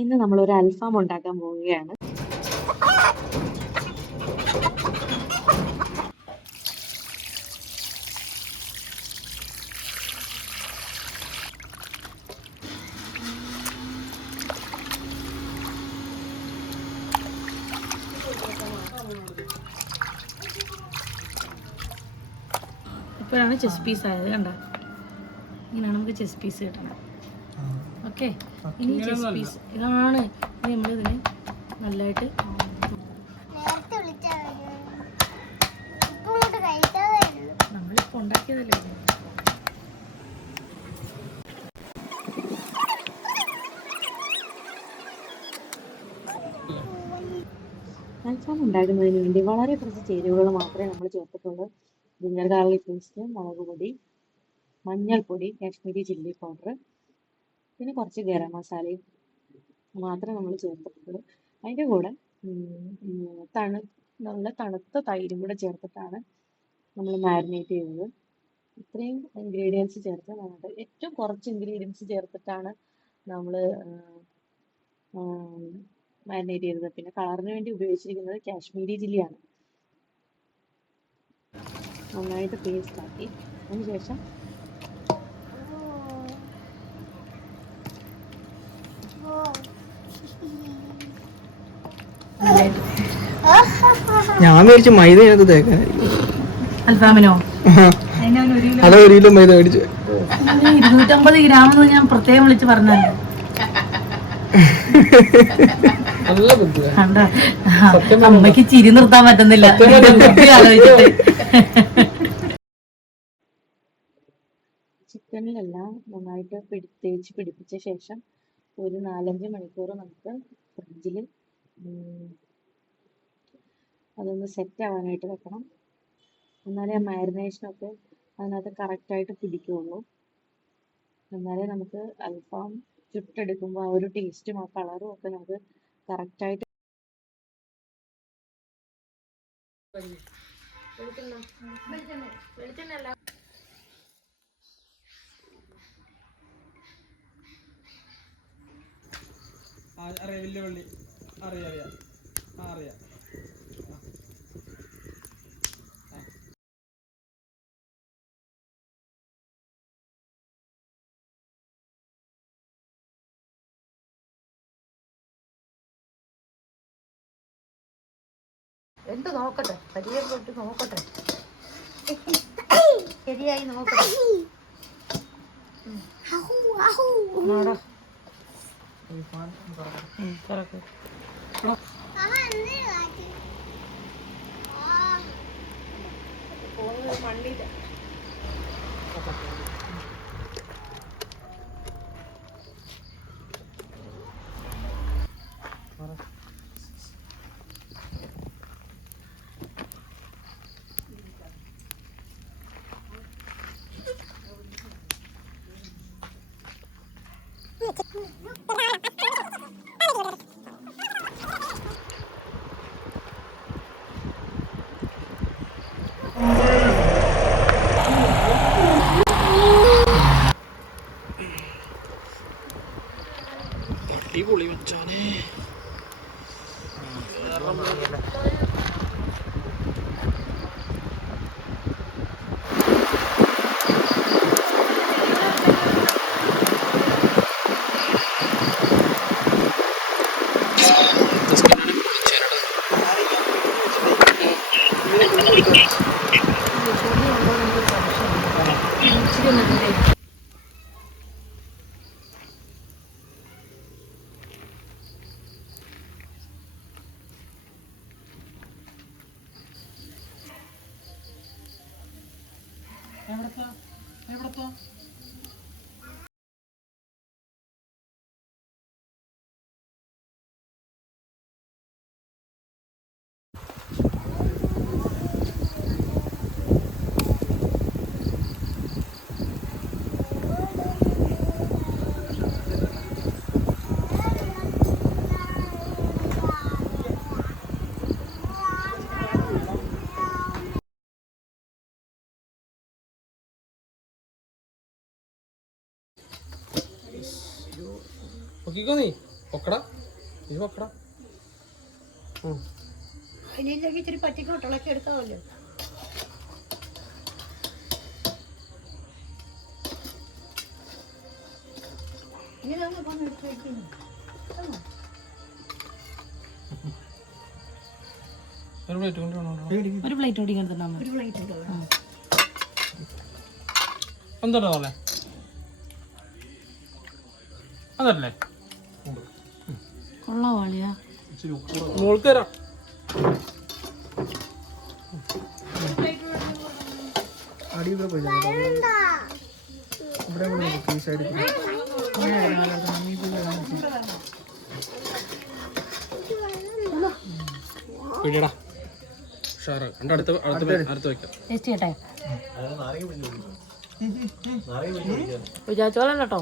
ഇന്ന് നമ്മളൊരു അൽഫാം ഉണ്ടാക്കാൻ പോവുകയാണ്. ഇപ്പോഴാണ് ചെസ് പീസ് ആയത്, കണ്ടോ? ഇങ്ങനെയാണ് നമുക്ക് ചെസ് പീസ് കിട്ടണം. ഓക്കെ, ഇനി ചെസ് പീസ് ഇതാണ്. ഇനി നമ്മളിതിന് നല്ലതായിട്ട് നമ്മളിപ്പോൾ ഉണ്ടാക്കിയതല്ലേ. അൽഫാം ഉണ്ടാക്കുന്നതിന് വേണ്ടി വളരെ കുറച്ച് ചേരുവകൾ മാത്രമേ നമ്മൾ ചേർത്തിട്ടുള്ളൂ. ജിഞ്ചർ ഗാർലിക് പേസ്റ്റ്, മുളക് പൊടി, മഞ്ഞൾപ്പൊടി, കാശ്മീരി ചില്ലി പൗഡർ, പിന്നെ കുറച്ച് ഗരം മസാലയും മാത്രമേ നമ്മൾ ചേർത്തിട്ടുള്ളൂ. അതിൻ്റെ കൂടെ നല്ല തണുത്ത തൈരും കൂടെ ചേർത്തിട്ടാണ് നമ്മൾ മാരിനേറ്റ് ചെയ്യുന്നത്. ഇത്രയും ഇൻഗ്രീഡിയൻസ് ചേർത്ത് നമുക്ക് ഏറ്റവും കുറച്ച് ഇൻഗ്രീഡിയൻസ് ചേർത്തിട്ടാണ് നമ്മൾ മാരിനേറ്റ് ചെയ്തത്. പിന്നെ കളറിന് വേണ്ടി ഉപയോഗിച്ചിരിക്കുന്നത് കാശ്മീരി ചില്ലിയാണ്. നന്നായിട്ട് പേസ്റ്റ് ആക്കി അതിനുശേഷം ഞാൻ മേടിച്ച മൈദ ഞങ്ങൾക്ക് തേക്കാൻ അൽഫാമിനോ അതോ 1 കിലോ മൈദ മേടിച്ചു. 250 ഗ്രാം ഞാൻ പ്രത്യേകം വിളിച്ച് പറഞ്ഞല്ലോ. അമ്മയ്ക്ക് ചിരി നിർത്താൻ പറ്റുന്നില്ല. ചിക്കനിലെല്ലാം നന്നായിട്ട് തേച്ച് പിടിപ്പിച്ച ശേഷം ഒരു 4-5 മണിക്കൂർ നമുക്ക് ഫ്രിഡ്ജിൽ അതൊന്ന് സെറ്റ് ആവാനായിട്ട് വെക്കണം. എന്നാലേ മാരിനേഷനൊക്കെ അതിനകത്ത് കറക്റ്റായിട്ട് പിടിക്കുകയുള്ളൂ. എന്നാലേ നമുക്ക് അൽഫാം ചുട്ടെടുക്കുമ്പോൾ ആ ഒരു ടേസ്റ്റും ആ കളറും ഒക്കെ നമുക്ക് കറക്റ്റായിട്ട് അറിയാം. എന്ത് നോക്കട്ടെ, പരിചയപ്പെട്ട് നോക്കട്ടെ, ശരിയായി നോക്കട്ടെ. മണ്ണില്ല. അടിപൊളി വെച്ചാനേ. എവിടത്താ നോക്കിക്കോ നീ. പൊക്കടാ ഈ പൊക്കടാ. അതിലേക്ക് ഇച്ചിരി പറ്റിക്കോട്ട് ഇളക്കി എടുക്കാമല്ലോ. ഇങ്ങനെ വന്ന് എടുത്ത് വയ്ക്കുന്നു. ഒരു പ്ലേറ്റ് കൊണ്ട് വേണോ? ഒരു പ്ലേറ്റ് ഓടിക്കാൻ തന്നെ ഒരു പ്ലേറ്റ് ഉണ്ടോ? എന്താ പോലെ അതല്ലേ കൊള്ളാവാളിയാ. മോൾക്ക് തരാം. അടിയിൽ പോയി ഇവിടെ പീസായിട്ട് പിടിയടാ ഉഷാറ്. അടുത്ത് വെക്കാം. ടേസ്റ്റ് ചെയ്യട്ടെ. വിചാരിച്ചോളാം കേട്ടോ.